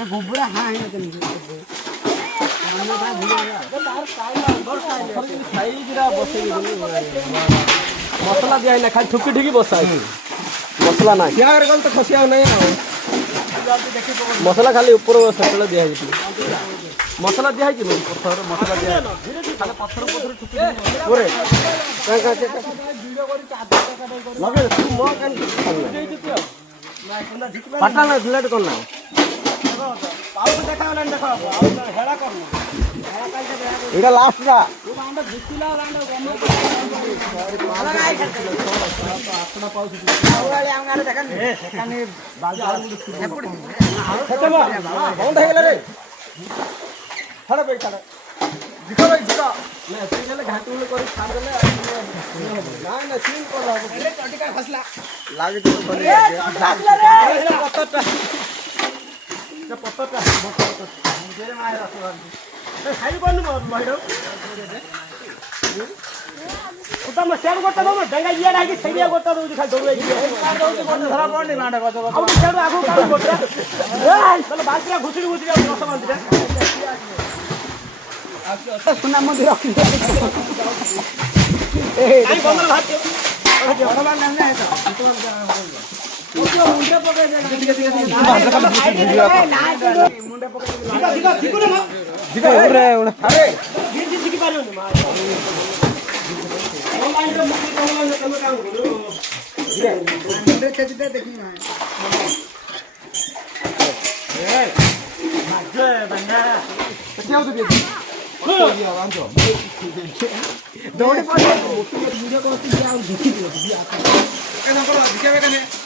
गोबरा हाँ है तो मसला दिया है ना खाली ठुकी ठुकी बसा है मसला ना क्या कर तो खसिया नहीं मसला खाली ऊपर सटल दिया है मसला दिया है कि पत्थर मसला दिया है खाली पत्थर पत्थर ठुकी पूरे लगे तू मो कान पटा ना डिलीट करना पाउ देखा ना देखो हेड़ा करना এটা লাস্ট না আমরা জিতলা রান্ডা গমে দেখেন সেখানে বন্ধ হয়ে গেল রে ছাড়া ভাই ছাড়া দিখা ভাই দিখা না তুই গেলে ঘাটুগুলো করে ছাড় দিলে না না সিল করা হবে এলে চটিকা ফসলা লাগে তো করে ফসলা রে পত্তরটা এটা পত্তরটা জেরে মায়ের আসল খাই বন্ধ মহিড় উতম সেব করতে দাও ডঙ্গা জিয়া ডাকি সেবিয়া করতে দাও খালি দৌড়াই দিয়ে ধরা পড়নি মাটা কথা আউ সেড়ু আগু কাম করতে এই চলো বালতিরা ঘুষড়ি ঘুষড়ি আর রস বান্ধিরা আচ্ছা সুনাম মন্দির এই আই বন্ধ ভাত ভগবান নাম না এটা ওকে মুন্ডে পকে দে মুন্ডে পকে দিগা দিগা না দিখা উড়ে উড়ে আরে গিরজি দিকি পারো না অনলাইন রে মুখে অনলাইন তুমি কাম করো মুন্ডে চেতে দেখি না এই মাঝে বান্দা কেউ তো দিয়ে দিয়া বাঁধো দৌড়ে পড়ে ভিডিও করতে যাও দেখি দিও কেন করো দিখাবে কেন দিকে